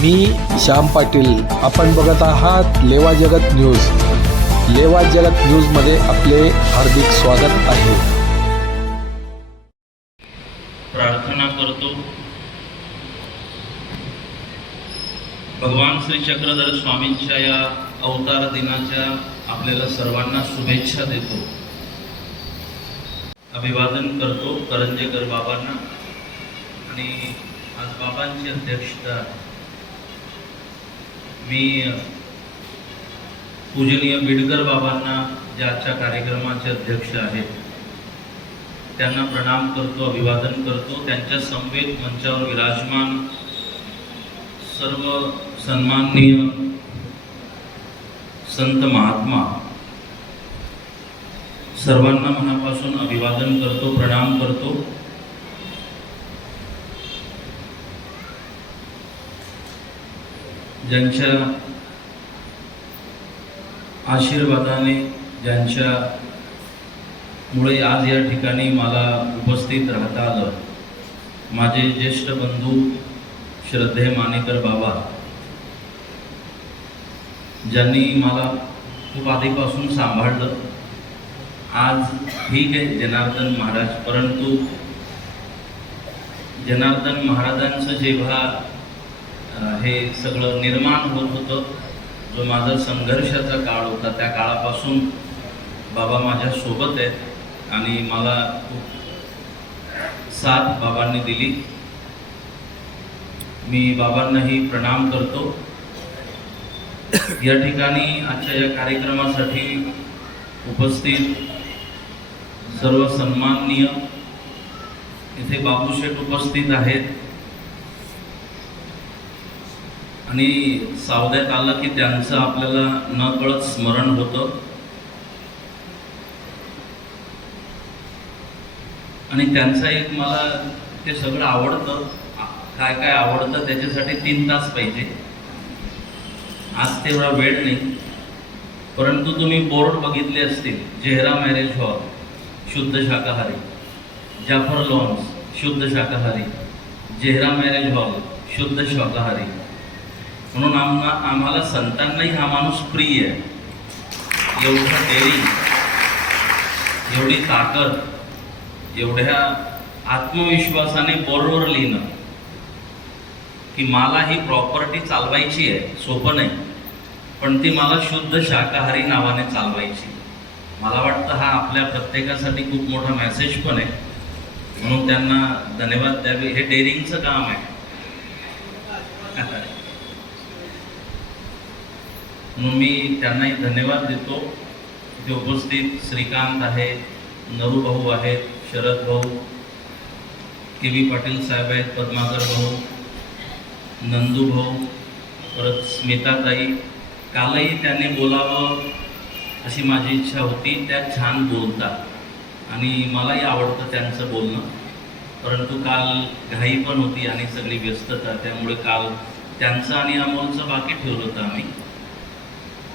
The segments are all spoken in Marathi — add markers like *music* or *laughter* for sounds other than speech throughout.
मी श्याम पाटील. आपण बघत आहात लेवा जगत न्यूज. लेवा जगत न्यूजमध्ये आपले हार्दिक स्वागत आहे. प्रार्थना करतो. भगवान श्री चक्रधर स्वामींच्या या अवतार दिनाच्या आपल्याला सर्वांना शुभेच्छा देतो. अभिवादन करतो करंजेकर बाबांना. आणि आज बाबांची अध्यक्षता मी पूजनीय बिडकर बाबांना जे आजच्या कार्यक्रमाचे अध्यक्ष आहेत त्यांना प्रणाम करतो अभिवादन करतो. त्यांच्या संवेद मंचावर विराजमान सर्व सन्माननीय संत महात्मा सर्वांना मनापासून अभिवादन करतो प्रणाम करतो. ज्यांच्या आशीर्वादाने ज्यांच्या मुळे आज या ठिकाणी मला उपस्थित राहता आलं माझे ज्येष्ठ बंधू श्रद्धे मानेकर बाबा ज्यांनी मला खूप आधीपासून सांभाळलं आज ठीक आहे जनार्दन महाराज परंतु जनार्दन महाराजांचं जेव्हा हे सगळं निर्माण होत होतं. जो माझा संघर्षाचा काळ होता त्या काळापासून बाबा माझ्या सोबत आहेत आणि मला खूप साथ बाबांनी दिली. मी बाबांनाही प्रणाम करतो. या ठिकाणी आजच्या या कार्यक्रमासाठी उपस्थित सर्व सन्माननीय इथे बाबूशेठ उपस्थित आहेत. आणि सावध्यात आलं की त्यांचं आपल्याला न कळत स्मरण होतं. आणि त्यांचं एक मला ते सगळं आवडतं. काय काय आवडतं त्याच्यासाठी तीन तास पाहिजे. आज तेवढा वेळ नाही. परंतु तुम्ही बोर्ड बघितले असतील जेहरा मॅरेज हॉल शुद्ध शाकाहारी जाफर लॉन्स शुद्ध शाकाहारी जेहरा मॅरेज हॉल शुद्ध शाकाहारी. म्हणून आम्हा आम्हाला संतांनाही हा माणूस प्रिय आहे. एवढं डेअरिंग एवढी ताकद एवढ्या आत्मविश्वासाने बोर्डवर लिहिणं की मला ही प्रॉपर्टी चालवायची आहे सोपं नाही पण ती मला शुद्ध शाकाहारी नावाने चालवायची. मला वाटतं हा आपल्या प्रत्येकासाठी खूप मोठा मेसेज पण आहे. म्हणून त्यांना धन्यवाद द्यावे. हे डेअरिंगचं काम आहे. *laughs* म्हणून मी त्यांनाही धन्यवाद देतो इथे उपस्थित श्रीकांत आहे नरूभाऊ आहेत शरद भाऊ के व्ही पाटील साहेब आहेत पद्माकर भाऊ नंदू भाऊ परत स्मिताताई. कालही त्यांनी बोलावं अशी माझी इच्छा होती त्या छान बोलतात आणि मलाही आवडतं त्यांचं बोलणं. परंतु काल घाई पण होती आणि सगळी व्यस्तता त्यामुळे काल त्यांचं आणि अमोलचं बाकी ठेवलं होतं आम्ही.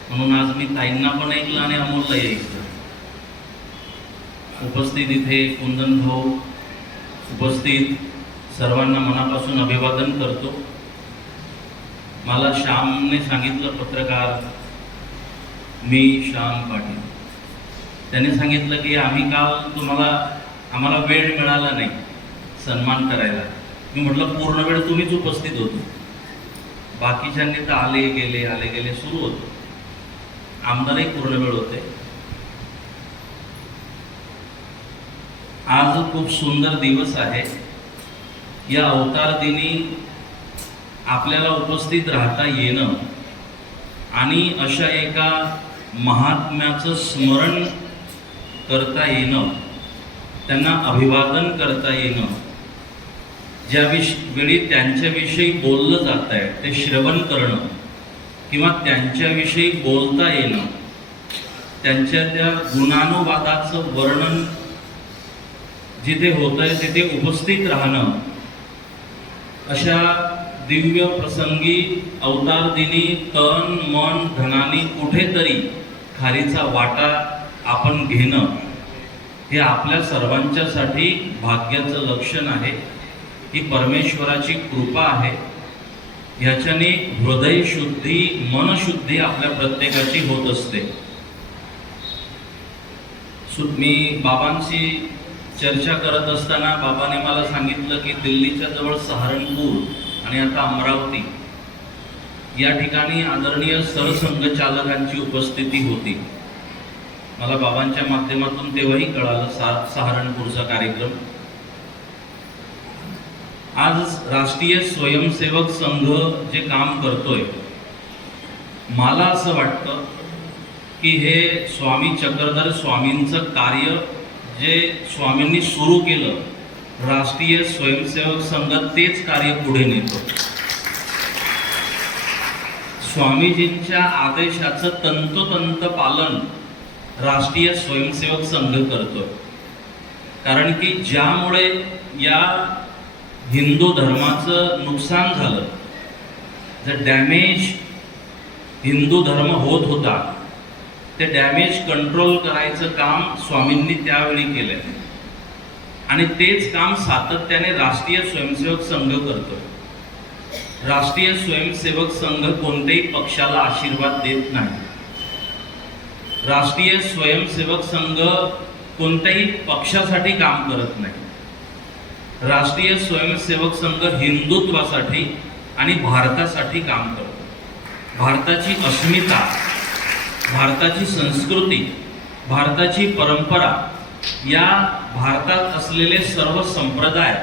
म्हणून आज मी ताईंना पण ऐकलं आणि अमोलला ऐकलं. उपस्थित इथे कुंदन भाऊ उपस्थित सर्वांना मनापासून अभिवादन करतो. मला श्यामने सांगितलं पत्रकार मी श्याम पाटील. त्याने सांगितलं की आम्ही काल तुम्हाला आम्हाला वेळ मिळाला नाही सन्मान करायला. मी म्हटलं पूर्ण वेळ तुम्हीच उपस्थित होतो. बाकीच्यांनी तर आले गेले आले गेले सुरू होतं. आमदारही पूर्ण वेळ होते. आज खूप सुंदर दिवस आहे. या अवतार दिनी आपल्याला उपस्थित राहता येणं आणि अशा एका महात्म्याचं स्मरण करता येणं त्यांना अभिवादन करता येणं ज्या विष वेळी त्यांच्याविषयी बोललं जात आहे ते श्रवण करणं किंवा त्यांच्याविषयी बोलता येणं त्यांच्या त्या गुणानुवादाचं वर्णन जिथे होत आहे तिथे उपस्थित राहणं अशा दिव्य प्रसंगी अवतार दिनी तन मन धनानी कुठेतरी खारीचा वाटा आपण घेणं हे आपल्या सर्वांच्यासाठी भाग्याचं लक्षण आहे. ही परमेश्वराची कृपा आहे. ह्याच्याने हृदय शुद्धी मनशुद्धी आपल्या प्रत्येकाची होत असते. मी बाबांशी चर्चा करत असताना बाबाने मला सांगितलं की दिल्लीच्या जवळ सहारनपूर आणि आता अमरावती या ठिकाणी आदरणीय सरसंघचालकांची उपस्थिती होती. मला बाबांच्या माध्यमातून तेव्हाही कळालं सा सहारनपूरचा कार्यक्रम. आज राष्ट्रीय स्वयंसेवक संघ जे काम करतोय मला असं वाटतं की हे स्वामी चक्रधर स्वामींचं कार्य जे स्वामींनी सुरू केलं राष्ट्रीय स्वयंसेवक संघ तेच कार्य पुढे नेतो. स्वामीजींच्या आदेशाचं तंतोतंत पालन राष्ट्रीय स्वयंसेवक संघ करतोय. कारण की ज्यामुळे या हिंदू धर्माचं नुकसान झालं. जे डॅमेज हिंदू धर्म होत होता. ते डॅमेज कंट्रोल करायचं काम स्वामींनी त्यावेळी केलं आणि तेच काम सातत्याने राष्ट्रीय स्वयंसेवक संघ करतो. राष्ट्रीय स्वयंसेवक संघ कोणत्याही पक्षाला आशीर्वाद देत नाही. राष्ट्रीय स्वयंसेवक संघ कोणत्याही पक्षासाठी काम करत नाही. राष्ट्रीय स्वयंसेवक संघ हिंदुत्वासाठी आणि भारतासाठी काम करतो. भारताची अस्मिता भारताची संस्कृती भारताची परंपरा या भारतात असलेले सर्व संप्रदाय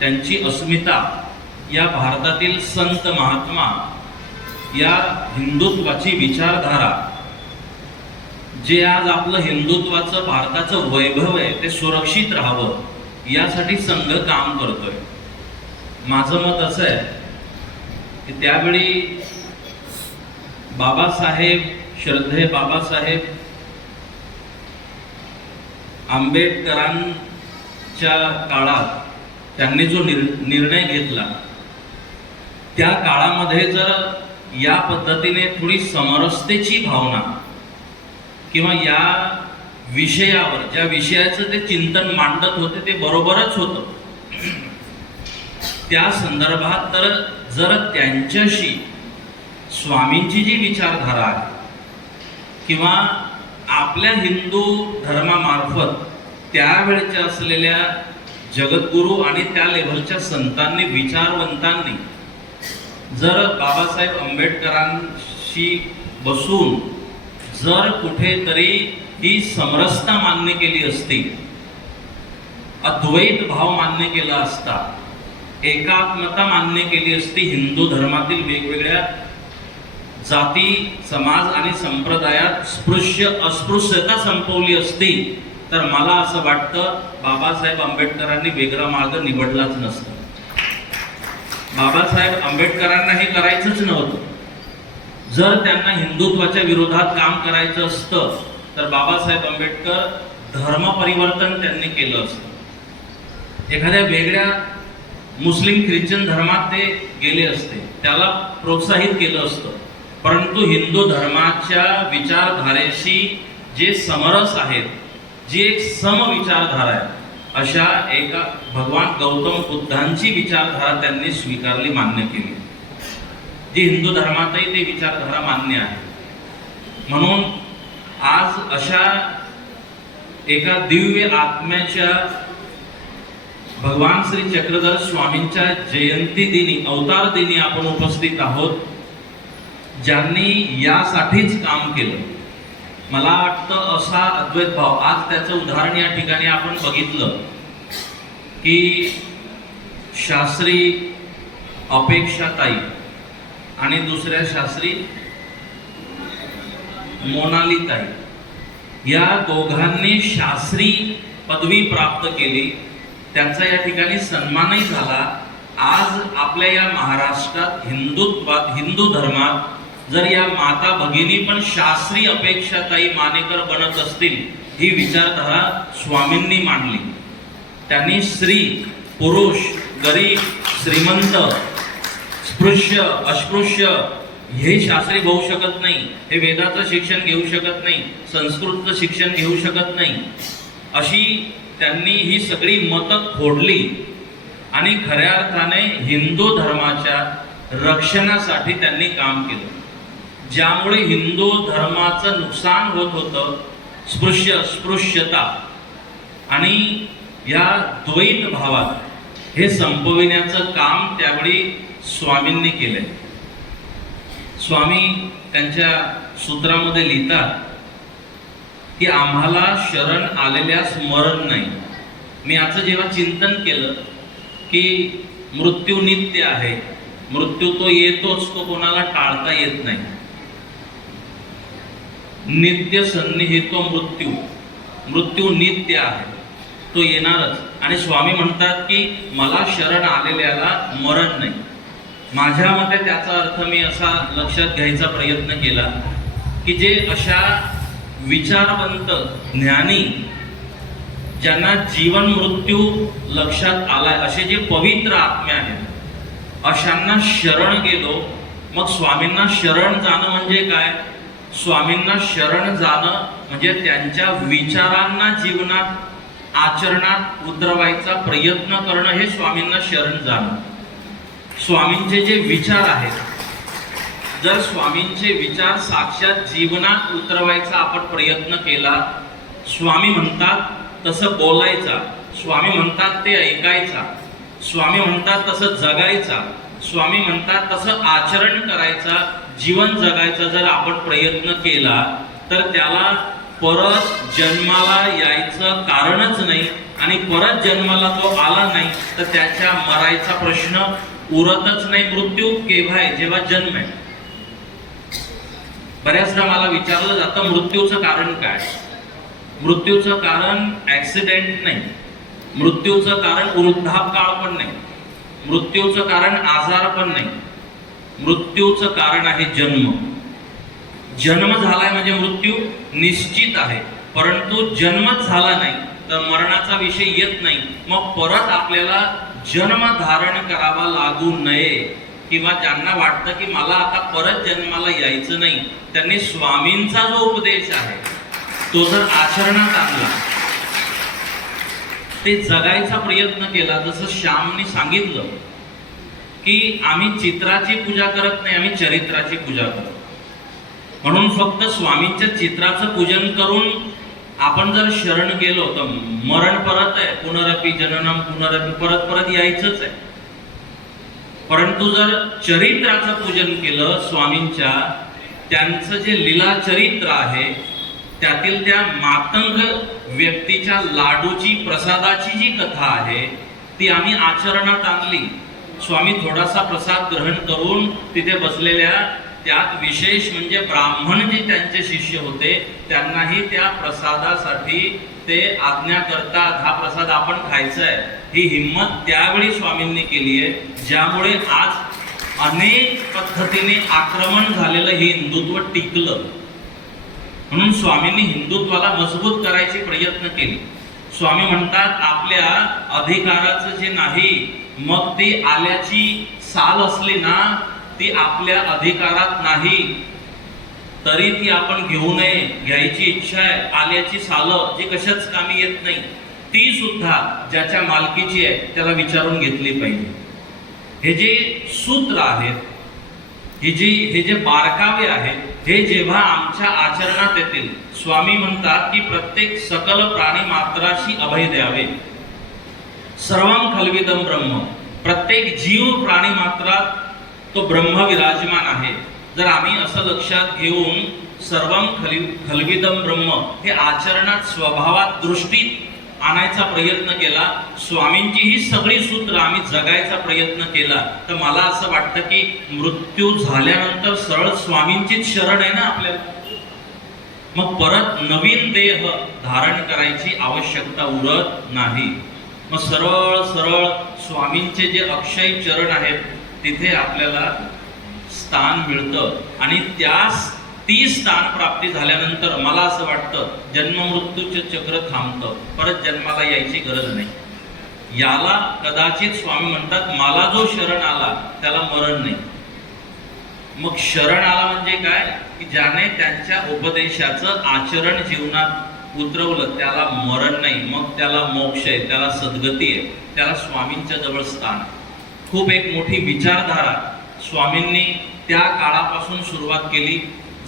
त्यांची अस्मिता या भारतातील संत महात्मा या हिंदुत्वाची विचारधारा. जे आज आपलं हिंदुत्वाचं भारताचं वैभव आहे ते सुरक्षित राहावं. यासाठी संघ काम करतोय. माझं मत असं आहे की त्यावेळी बाबासाहेब श्रद्धे बाबासाहेब आंबेडकरांच्या काळात त्यांनी जो निर निर्णय घेतला त्या काळामध्ये जर या पद्धतीने थोडी समरसतेची भावना किंवा या विषयावर ज्या विषयाचं ते चिंतन मांडत होते ते बरोबरच होतं. त्या संदर्भात तर जर त्यांच्याशी स्वामींची जी विचारधारा आहे किंवा आपल्या हिंदू धर्मामार्फत त्यावेळच्या असलेल्या जगद्गुरू आणि त्या लेव्हलच्या संतांनी विचारवंतांनी जर बाबासाहेब आंबेडकरांशी बसून जर कुठेतरी ही समरसता मान्य केली असती अद्वैत भाव मान्य केला असता एकात्मता मान्य केली असती हिंदू धर्मातील वेगवेगळ्या जाती समाज आणि संप्रदायात स्पृश्य अस्पृश्यता संपवली असती तर मला असं वाटतं बाबासाहेब आंबेडकरांनी वेगळा मार्ग निवडलाच नसता. बाबासाहेब आंबेडकरांना हे करायचंच नव्हतं. जर त्यांना हिंदुत्वाच्या विरोधात काम करायचं असतं तर बाबासाहेब आंबेडकर धर्म परिवर्तन त्यांनी केलं असतं एखाद्या वेगळ्या मुस्लिम ख्रिश्चन धर्मात ते गेले असते. त्याला प्रोत्साहित केलं असतं. परंतु हिंदू धर्माच्या विचारधारेशी जे समरस आहेत जी एक सम विचारधारा आहे अशा एका भगवान गौतम बुद्धांची विचारधारा त्यांनी स्वीकारली मान्य केली. जी हिंदू धर्मातही ते विचारधारा मान्य आहे. म्हणून आज अशा एका दिव्य आत्म्याच्या भगवान श्री चक्रधर स्वामींच्या जयंती दिनी अवतार दिनी आपण उपस्थित आहोत ज्यांनी यासाठीच काम केलं. मला वाटतं असा अद्वैत भाव आज त्याचं उदाहरण या ठिकाणी आपण बघितलं की शास्त्री अपेक्षाताई आणि दुसऱ्या शास्त्री मोनालीताई. या दोघांनी शास्त्री पदवी प्राप्त केली. त्यांचा या ठिकाणी सन्मानही झाला. आज आपल्या या महाराष्ट्रात हिंदुत्वात हिंदू धर्मात जर या माता भगिनी पण शास्त्री अपेक्षाताई मानेकर बनत असतील ही विचारधारा स्वामींनी मांडली. त्यांनी स्त्री पुरुष गरीब श्रीमंत स्पृश्य अस्पृश्य हे शास्त्री होऊ शकत नाही हे वेदाचं शिक्षण घेऊ शकत नाही संस्कृतचं शिक्षण घेऊ शकत नाही. अशी त्यांनी ही सगळी मतं फोडली आणि खऱ्या अर्थाने हिंदू धर्माच्या रक्षणासाठी त्यांनी काम केलं. ज्यामुळे हिंदू धर्माचं नुकसान होत होतं स्पृश्य अस्पृश्यता आणि या द्वैत भावात हे संपविण्याचं काम त्यावेळी स्वामींनी केलंय. स्वामी त्यांच्या सूत्रामध्ये लिहितात की आम्हाला शरण आलेल्यास मरण नाही. मी याचं जेव्हा चिंतन केलं की मृत्यू नित्य आहे. मृत्यू तो येतोच तो कोणाला टाळता येत नाही. नित्य सन्निहितो मृत्यू. मृत्यू नित्य आहे. तो येणारच. आणि स्वामी म्हणतात की मला शरण आलेल्याला मरण नाही. माझ्या मते त्याचा अर्थ मी असा लक्षात घ्यायचा प्रयत्न केला की जे अशा विचारवंत ज्ञानी ज्यांना जीवन मृत्यू लक्षात आलाय असे जे पवित्र आत्मे आहेत अशांना शरण गेलो. मग स्वामींना शरण जाणं म्हणजे काय? स्वामींना शरण जाणं म्हणजे त्यांच्या विचारांना जीवनात आचरणात उतरवायचा प्रयत्न करणं हे स्वामींना शरण जाणं. स्वामींचे जे विचार आहेत जर स्वामींचे विचार साक्षात जीवनात उतरवायचा आपण प्रयत्न केला स्वामी म्हणतात तसं बोलायचा स्वामी म्हणतात ते ऐकायचा स्वामी म्हणतात तसं जगायचा स्वामी म्हणतात तसं आचरण करायचा जीवन जगायचा जर आपण प्रयत्न केला तर त्याला परत जन्माला यायचं कारणच नाही आणि परत जन्माला तो आला नाही तर त्याच्या मरायचा प्रश्न उरतच नाही मृत्यू केव्हा आहे जेव्हा जन्म आहे. बऱ्याचदा मला विचारलं जातं मृत्यूचं कारण काय? मृत्यूचं कारण ॲक्सिडेंट नाही. मृत्यूचं कारण वृद्धापकाळ पण नाही. मृत्यूचं कारण आजार पण नाही. मृत्यूचं कारण आहे जन्म. जन्म झालाय म्हणजे मृत्यू निश्चित आहे. परंतु जन्मच झाला नाही तर मरणाचा विषय येत नाही. मग परत आपल्याला जन्म धारण करावा लागू नये. किंवा ज्यांना वाटतं की मला आता परत जन्माला यायचं नाही त्यांनी स्वामींचा जो उपदेश आहे तो जर आचरणात आणला ते जगायचा प्रयत्न केला जसं श्यामने सांगितलं की आम्ही चित्राची पूजा करत नाही आम्ही चरित्राची पूजा करतो. म्हणून फक्त स्वामींच्या चित्राचं पूजन करून आपण जर शरण गेलो तर मरण परत आहे पुनरपी जननम पुनरपी परत परत यायचंच आहे. परंतु जर चरित्राचं पूजन केलं स्वामींच्या त्यांचं जे लीला चरित्र आहे त्यातील त्या मातंग व्यक्तीच्या लाडूची प्रसादाची जी कथा आहे ती आम्ही आचरणात आणली. स्वामी थोडासा प्रसाद ग्रहण करून तिथे बसलेल्या त्यात विशेष म्हणजे ब्राह्मण जे त्यांचे शिष्य होते त्यांनाही त्या प्रसादासाठी ते आज्ञा करतात हा प्रसाद आपण खायचा आहे ही हिंमत त्यावेळी स्वामींनी केली आहे ज्यामुळे आज अनेक पद्धतीने आक्रमण झालेलं हे हिंदुत्व टिकलं. म्हणून स्वामींनी हिंदुत्वाला मजबूत करायचे प्रयत्न केले. स्वामी म्हणतात आपल्या अधिकाराचं जे नाही मग ती आल्याची साल असली ना ती आपल्या अधिकारात नाही तरी ती आपण घेऊ नये घ्यायची इच्छा आहे आल्याची सालं जी कशाच कामी येत नाही ती सुद्धा ज्याच्या मालकीची आहे त्याला विचारून घेतली पाहिजे. हे जे सूत्र आहेत हे जे हे जे बारकावे आहेत हे जेव्हा आमच्या आचरणात येतील स्वामी म्हणतात की प्रत्येक सकल प्राणी मात्राशी अभय द्यावे. सर्वम खलविदम ब्रह्म. प्रत्येक जीव प्राणी मात्रात तो ब्रह्म विराजमान आहे. जर आम्ही असं लक्षात घेऊन सर्वम खलि खलविदम ब्रह्म हे आचरणात स्वभावात दृष्टीत आणायचा प्रयत्न केला स्वामींची ही सगळी सूत्र आम्ही जगायचा प्रयत्न केला तर मला असं वाटतं की मृत्यू झाल्यानंतर सरळ स्वामींचीच शरण आहे ना आपल्याला. मग परत नवीन देह धारण करायची आवश्यकता उरत नाही. मग सरळ सरळ स्वामींचे जे अक्षय चरण आहेत तिथे आपल्याला स्थान मिळतं. आणि त्या ती स्थान प्राप्ती झाल्यानंतर मला असं वाटतं जन्ममृत्यूचे चक्र थांबतं. परत जन्माला यायची गरज नाही. याला कदाचित स्वामी म्हणतात मला जो शरण आला त्याला मरण नाही. मग शरण आला म्हणजे काय? की ज्याने त्यांच्या उपदेशाचं आचरण जीवनात उतरवलं त्याला मरण नाही. मग त्याला मोक्ष आहे त्याला सद्गती आहे त्याला स्वामींच्या जवळ स्थान आहे. खूप एक मोठी विचारधारा स्वामींनी त्या काळापासून सुरुवात केली.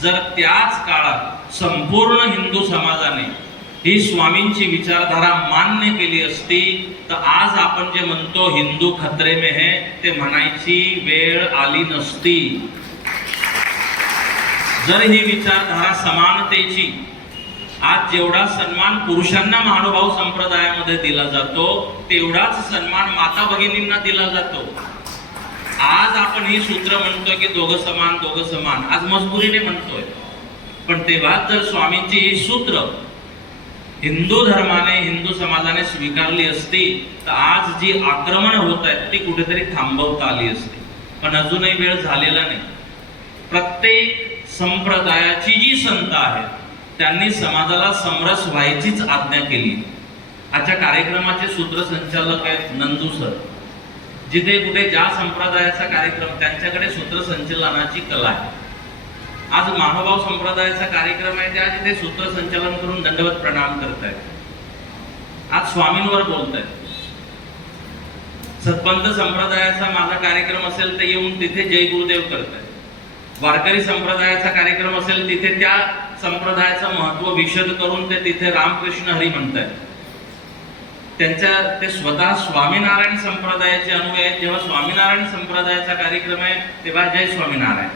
जर त्याच काळात संपूर्ण हिंदू समाजाने ही स्वामींची विचारधारा मान्य केली असती तर आज आपण जे म्हणतो हिंदू खतरे में है ते म्हणायची वेळ आली नसती. जर ही विचारधारा समानतेची आज जेवढा सन्मान पुरुषांना महानुभाव संप्रदायामध्ये दिला जातो तेवढाच सन्मान माता भगिनींना दिला जातो. आज आपण ही सूत्र म्हणतोय की दोघं समान दोघं समान. आज मजबुरीने म्हणतोय. पण तेव्हा जर स्वामींची ही सूत्र हिंदू धर्माने हिंदू समाजाने स्वीकारली असती तर आज जी आक्रमण होत आहेत ती कुठेतरी थांबवता आली असती. पण अजूनही वेळ झालेला नाही. प्रत्येक संप्रदायाची जी संत आहेत त्यांनी समाजाला समरस व्हायचीच आज्ञा केली. आजच्या कार्यक्रमाचे सूत्रसंचालक आहेत नंदू सर. जिथे कुठे ज्या संप्रदायाचा कार्यक्रम त्यांच्याकडे सूत्रसंचलनाची कला आहे. आज महाभाव संप्रदायाचा कार्यक्रम आहे त्या तिथे सूत्रसंचालन करून दंडवत प्रणाम करत आहेत आज स्वामींवर बोलत आहेत सत्पंत संप्रदायाचा माझा कार्यक्रम असेल तर येऊन तिथे जय गुरुदेव आहेत वारकरी संप्रदायाचा कार्यक्रम असेल तिथे त्या संप्रदायाचं महत्त्व विशद करून ते तिथे रामकृष्ण हरी म्हणतात त्यांच्या ते स्वतः स्वामीनारायण संप्रदायाचे अनुयायी जेव्हा स्वामीनारायण संप्रदायाचा कार्यक्रम आहे तेव्हा जय स्वामीनारायण.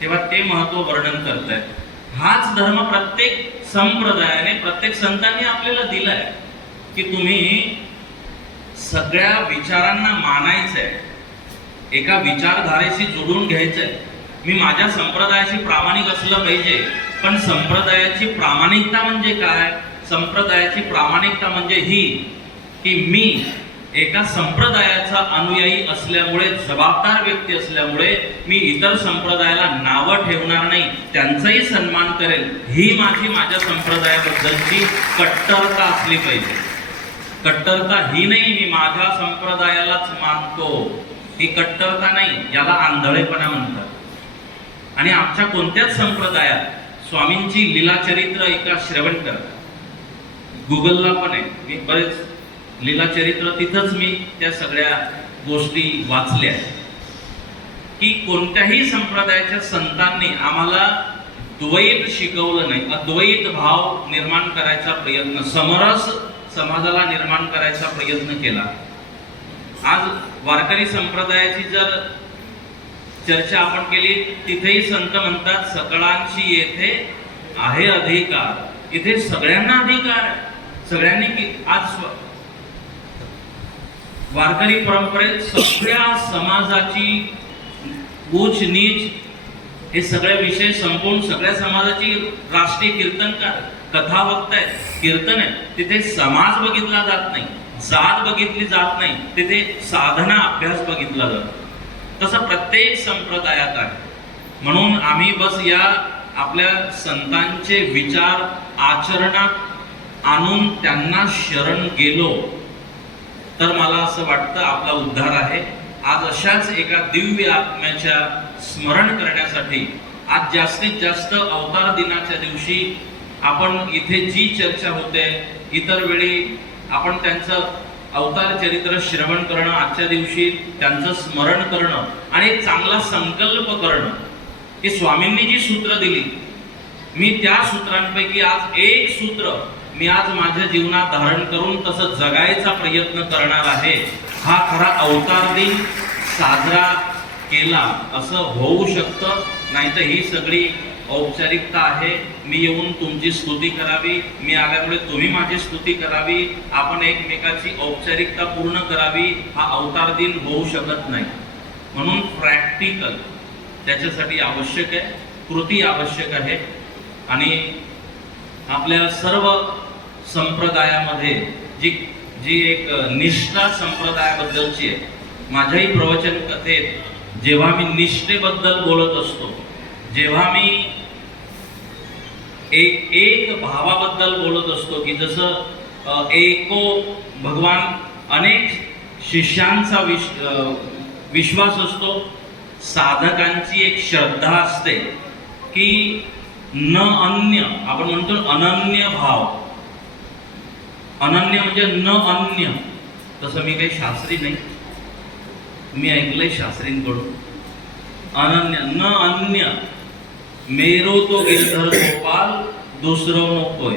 तेव्हा ते महत्त्व वर्णन करतायत. हाच धर्म प्रत्येक संप्रदायाने प्रत्येक संतांनी आपल्याला दिलाय की तुम्ही सगळ्या विचारांना मानायचंय. एका विचारधारेशी जोडून घ्यायचंय. मी माझ्या संप्रदायाशी प्रामाणिक असलं पाहिजे. पण संप्रदायाची प्रामाणिकता म्हणजे काय? संप्रदायाची प्रामाणिकता म्हणजे ही की मी एका संप्रदायाचा अनुयायी असल्यामुळे जबाबदार व्यक्ती असल्यामुळे मी इतर संप्रदायाला नावं ठेवणार नाही. त्यांचाही सन्मान करेल. ही माझी माझ्या संप्रदायाबद्दलची कट्टरता असली पाहिजे. कट्टरता ही नाही मी माझ्या संप्रदायालाच मानतो. ही कट्टरता नाही याला आंधळेपणा म्हणतात. आणि आमच्या कोणत्याच संप्रदायात स्वामींची लीलाचरित्र एका श्रवण गुगलला पण आहे. मी बरेच लीलाचरित्र तिथंच मी त्या सगळ्या गोष्टी वाचल्या की कोणत्याही संप्रदायाच्या संतांनी आम्हाला द्वैत शिकवलं नाही अद्वैत भाव निर्माण करायचा प्रयत्न समरस समाजाला निर्माण करायचा प्रयत्न केला. आज वारकरी संप्रदायाची जर चर्चा आपण केली तिथेही संत म्हणतात सकळांची येथे आहे अधिकार. इथे सगळ्यांना अधिकार आहे. सगळ्यांनी आज वारकरी परंपरेत सगळ्या समाजाची उच नीच हे सगळे विषय संपवून सगळ्या समाजाची राष्ट्रीय कीर्तनकार कथा बघतायत कीर्तन आहे तिथे समाज बघितला जात नाही जात बघितली जात नाही. तिथे साधना अभ्यास बघितला जातो. तसं प्रत्येक संप्रदायात आहे. म्हणून आम्ही बस या आपल्या संतांचे विचार आचरणात आणून त्यांना शरण गेलो. तर मला असं वाटतं आपला उद्धार आहे. आज अशाच एका दिव्य आत्म्याच्या स्मरण करण्यासाठी आज जास्तीत जास्त अवतार दिनाच्या दिवशी आपण इथे जी चर्चा होते इतर वेळी आपण त्यांचं अवतार चरित्र श्रवण करणं आजच्या दिवशी त्यांचं स्मरण करणं आणि एक चांगला संकल्प करणं हे स्वामींनी जी सूत्र दिली मी त्या सूत्रांपैकी आज एक सूत्र मी आज माझ्या जीवनात धारण करून तसं जगायचा प्रयत्न करणार आहे. हा खरा अवतार दिन साजरा केला असं होऊ शकतं नाहीतर ही सगळी औपचारिकता आहे. मी येऊन तुमची स्तुती करावी मी आल्यामुळे तुम्ही माझी स्तुती करावी आपण एकमेकाची औपचारिकता पूर्ण करावी हा अवतार दिन होऊ शकत नाही. म्हणून प्रॅक्टिकल त्याच्यासाठी आवश्यक आहे कृती आवश्यक आहे. आणि आपल्या सर्व संप्रदायामध्ये जी जी एक निष्ठा संप्रदायाबद्दलची आहे माझ्याही प्रवचन कथेत जेव्हा मी निष्ठेबद्दल बोलत असतो जेव्हा मी एक एक भावाबद्दल बोलत असतो की जसं एको भगवान अनेक शिष्यांचा विश विश्वास असतो. साधकांची एक श्रद्धा असते की न अन्य आपण म्हणतो अनन्य भाव. अनन्य म्हणजे न अन्य. तसं मी काही शास्त्री नाही. मी ऐकलंय शास्त्रींकडून. अनन्य न अन्य. मेरो तो गिरधर गोपाल दुसरं नकोय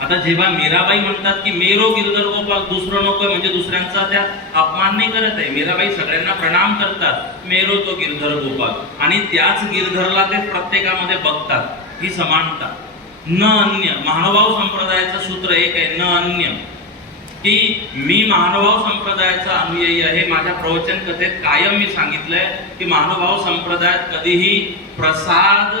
आता जेव्हा मीराबाई म्हणतात की मेरो गिरधर गोपाल दुसरं नकोय म्हणजे दुसऱ्यांचा त्या अपमान नाही करत आहे. मीराबाई सगळ्यांना प्रणाम करतात मेरो तो गिरधर गोपाल. आणि त्याच गिरधरला ते प्रत्येकामध्ये बघतात ही समानता. न अन्य महानुभाव संप्रदायाचं सूत्र एक आहे न अन्य. की मी महानुभाव संप्रदायाचा अनुयायी आहे माझ्या प्रवचन कथेत कायम मी सांगितलंय की महानुभाव संप्रदायात कधीही प्रसाद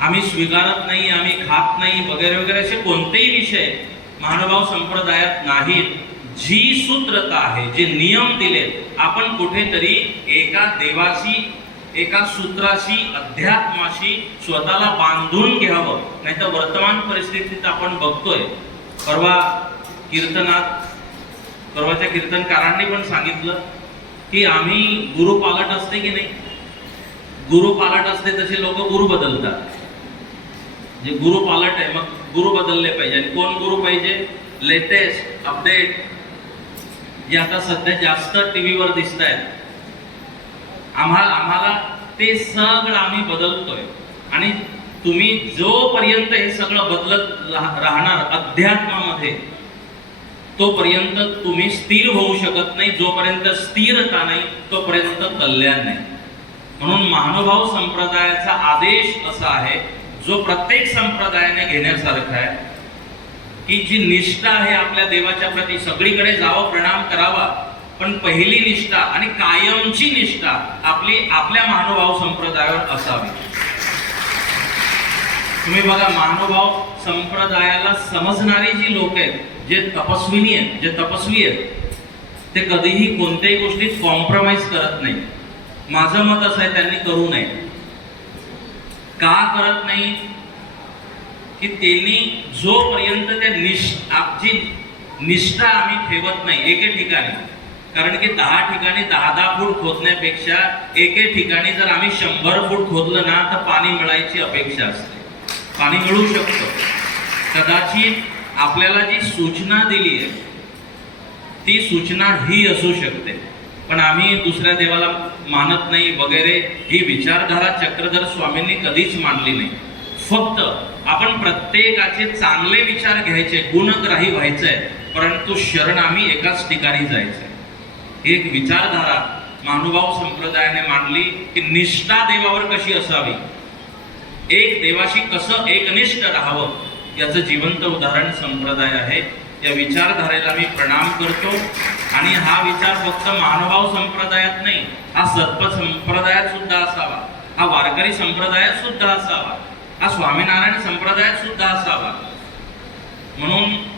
आम्ही स्वीकारत नाही आम्ही खात नाही वगैरे वगैरे असे कोणतेही विषय महानुभाव संप्रदायात नाहीत. जी सूत्रता आहे जे नियम दिलेत आपण कुठेतरी एका देवाशी एका सूत्राशी अध्यात्माशी स्वतःला बांधून घ्यावं. नाही तर वर्तमान परिस्थितीत आपण बघतोय. परवा कीर्तनात परवाच्या कीर्तनकारांनी पण सांगितलं की आम्ही गुरु पालट असते की नाही? गुरु पालट असते तसे लोक गुरु बदलतात. जे गुरु पालट आहे मग गुरु बदलले पाहिजे. आणि कोण गुरु पाहिजे? लेटेस्ट अपडेट जे आता सध्या जास्त टी व्हीवर दिसत आहेत आम्हाला आम्हाला ते सगळं आम्ही बदलतोय. आणि तुम्ही जोपर्यंत हे सगळं बदलत राहणार अध्यात्मामध्ये तोपर्यंत तुम्ही स्थिर होऊ शकत नाही. जोपर्यंत स्थिरता नाही तोपर्यंत कल्याण नाही. म्हणून महानुभाव संप्रदायाचा आदेश असा आहे जो प्रत्येक संप्रदायाने घेण्यासारखा आहे की जी निष्ठा आहे आपल्या देवाच्या प्रती सगळीकडे जावं प्रणाम करावा पण पहिली निष्ठा आणि कायमची निष्ठा आपली आपल्या महानुभाव संप्रदायावर असावी. तुम्ही बघा महानुभाव संप्रदायाला समजणारी जी लोक आहेत जे तपस्विनी आहेत जे तपस्वी आहेत ते कधीही कोणत्याही गोष्टीत कॉम्प्रोमाइज करत नाही माझं मत असं आहे त्यांनी करू नये. का करत नाही? की त्यांनी जोपर्यंत ते निष् आपची निष्ठा आम्ही ठेवत नाही एके ठिकाणी. कारण की दहा ठिकाणी दहा दहा फूट खोदण्यापेक्षा एके ठिकाणी जर आम्ही शंभर फूट खोदलं ना तर पाणी मिळायची अपेक्षा असते. पाणी मिळू शकतं. कदाचित आपल्याला जी सूचना दिली आहे ती सूचना ही असू शकते. पण आम्ही दुसऱ्या देवाला मानत नाही वगैरे ही विचारधारा चक्रधर स्वामींनी कधीच मांडली नाही. फक्त आपण प्रत्येकाचे चांगले विचार घ्यायचे गुणग्राही व्हायचंय परंतु शरण आम्ही एकाच ठिकाणी जायचंय एक विचारधारा महानुभाव संप्रदायाने मांडली की निष्ठा देवावर कशी असावी? एक देवाशी कसं एकनिष्ठ राहावं? याचं जिवंत उदाहरण संप्रदाय आहे. या विचारधारेला मी प्रणाम करतो. आणि हा विचार फक्त महानुभाव संप्रदायात नाही हा सत्प संप्रदायात सुद्धा असावा. हा वारकरी संप्रदायात सुद्धा असावा. हा स्वामीनारायण संप्रदायात सुद्धा असावा. म्हणून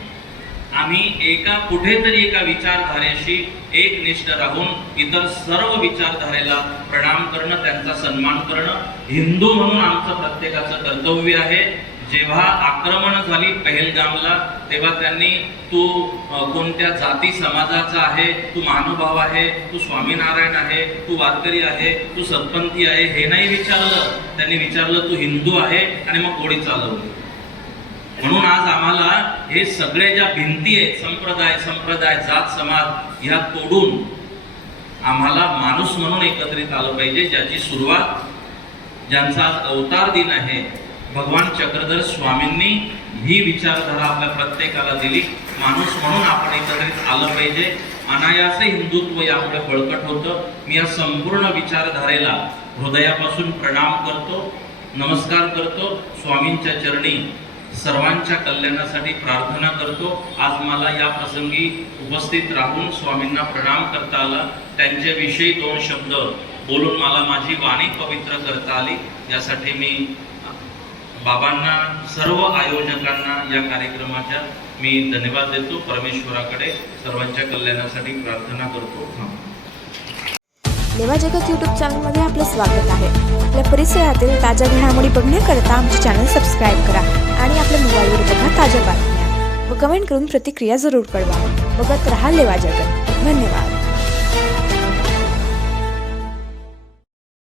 आम्ही एका कुठेतरी एका विचारधारेशी एकनिष्ठ राहून इतर सर्व विचारधारेला प्रणाम करणं त्यांचा सन्मान करणं हिंदू म्हणून आमचं प्रत्येकाचं कर्तव्य आहे. जेव्हा आक्रमण झाली पहलगामला तेव्हा त्यांनी तू कोणत्या जाती समाजाचा आहे? तू महानुभाव आहे? तू स्वामीनारायण आहे? तू वारकरी आहे? तू सरपंथी आहे? हे नाही विचारलं. त्यांनी विचारलं तू हिंदू आहे? आणि मग गोडी चालवली. म्हणून आज आम्हाला हे सगळे ज्या भिंती आहेत संप्रदाय संप्रदाय जात समाज ह्या तोडून आम्हाला माणूस म्हणून एकत्रित आलं पाहिजे ज्याची सुरुवात ज्यांचा आज अवतार दिन आहे भगवान चक्रधर स्वामींनी ही विचारधारा आपल्या प्रत्येकाला दिली. माणूस म्हणून आपण एकत्रित आलं पाहिजे. अनायासे हिंदुत्व यामुळे बळकट होतं. मी या संपूर्ण विचारधारेला हृदयापासून प्रणाम करतो नमस्कार करतो स्वामींच्या चरणी सर्वांच्या कल्याणासाठी प्रार्थना करतो. आज मला या प्रसंगी उपस्थित राहून स्वामींना प्रणाम करता आला. त्यांच्याविषयी दोन शब्द बोलून मला माझी वाणी पवित्र करता आली. यासाठी मी बाबांना सर्व आयोजकांना या कार्यक्रमाच्या मी धन्यवाद देतो. परमेश्वराकडे सर्वांच्या कल्याणासाठी प्रार्थना करतो. नेवा जगत यूट्यूब चॅनलमध्ये आपलं स्वागत आहे. आपल्या परिसरातील ताज्या घडामोडी बघण्याकरता आमचे चॅनल सबस्क्राईब करा आणि आपल्या मोबाईलवर बघा ताज्या बातम्या व कमेंट करून प्रतिक्रिया जरूर कळवा. बघत राहा लेवा जगत. धन्यवाद.